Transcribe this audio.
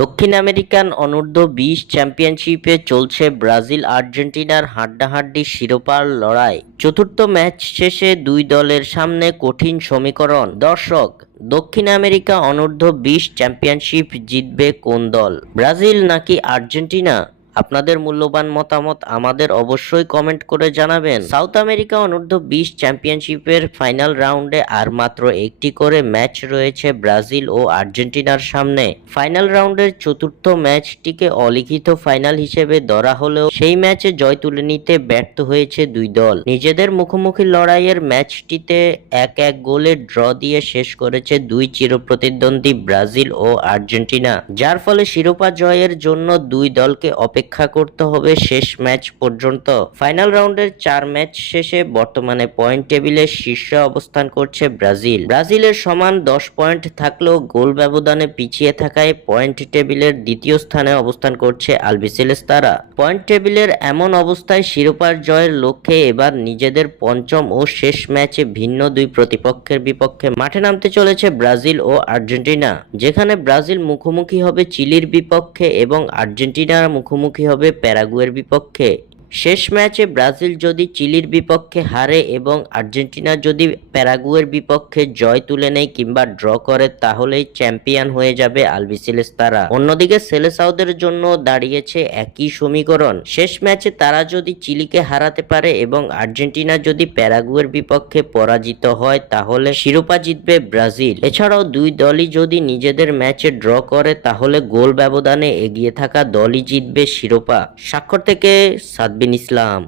দক্ষিণ আমেরিকান অনূর্ধ্ব-20 চ্যাম্পিয়নশিপে চলছে ব্রাজিল আর্জেন্টিনার হাড্ডাহাড্ডি শিরোপার লড়াই। চতুর্থ ম্যাচ শেষে দুই দলের সামনে কঠিন সমীকরণ। দর্শক, দক্ষিণ আমেরিকা অনূর্ধ্ব-20 চ্যাম্পিয়নশিপ জিতবে কোন দল, ব্রাজিল নাকি আর্জেন্টিনা? আপনাদের মূল্যবান মতামত আমাদের অবশ্যই কমেন্ট করে জানাবেন। সাউথ আমেরিকা অনূর্ধ্ব-20 চ্যাম্পিয়নশিপের ফাইনাল রাউন্ডে আর মাত্র একটি করে ম্যাচ রয়েছে ব্রাজিল ও আর্জেন্টিনার সামনে। ফাইনাল রাউন্ডের চতুর্থ ম্যাচটিকে অলিখিত ফাইনাল হিসেবে ধরা হলেও সেই ম্যাচে জয় তুলে নিতে ব্যর্থ হয়েছে দুই দল। নিজেদের মুখোমুখি লড়াইয়ের ম্যাচটিতে 1-1 গোলে ড্র দিয়ে শেষ করেছে দুই চিরপ্রতিদ্বন্দ্বী ব্রাজিল ও আর্জেন্টিনা, যার ফলে শিরোপা জয়ের জন্য দুই দলকে অপেক্ষা করতে হবে শেষ ম্যাচ পর্যন্ত। ফাইনাল রাউন্ডের 4 ম্যাচ শেষে বর্তমানে পয়েন্ট টেবিলের শীর্ষে অবস্থান করছে ব্রাজিল। ব্রাজিলের সমান 10 পয়েন্ট থাকলেও গোল ব্যবধানে পিছিয়ে থাকায় পয়েন্ট টেবিলের দ্বিতীয় স্থানে অবস্থান করছে আলবিসেলেস্তারা। পয়েন্ট টেবিলের এমন অবস্থায় শিরোপার জয়ের লক্ষ্যে এবার নিজেদের পঞ্চম ও শেষ ম্যাচে ভিন্ন দুই প্রতিপক্ষের বিপক্ষে মাঠে নামতে চলেছে ব্রাজিল ও আর্জেন্টিনা, যেখানে ব্রাজিল মুখোমুখি হবে চিলির বিপক্ষে এবং আর্জেন্টিনার মুখোমুখি হবে প্যারাগুয়ের বিপক্ষে। শেষ ম্যাচে ব্রাজিল যদি চিলির বিপক্ষে হারে এবং আর্জেন্টিনা যদি প্যারাগুয়ের বিপক্ষে জয় তুলে নেয় কিংবা ড্র করে, তাহলেই চ্যাম্পিয়ন হয়ে যাবে আলবিসেলেস্তারা। অন্যদিকে সেলেসাওদের জন্য দাঁড়িয়েছে একই সমীকরণ। শেষ ম্যাচে তারা যদি চিলিকে হারাতে পারে এবং আর্জেন্টিনা যদি প্যারাগুয়ের বিপক্ষে পরাজিত হয়, তাহলে শিরোপা জিতবে ব্রাজিল। এছাড়াও দুই দলই যদি নিজেদের ম্যাচে ড্র করে, তাহলে গোল ব্যবধানে এগিয়ে থাকা দলই জিতবে শিরোপা। স্বাক্ষর থেকে সাদবিন ইসলাম।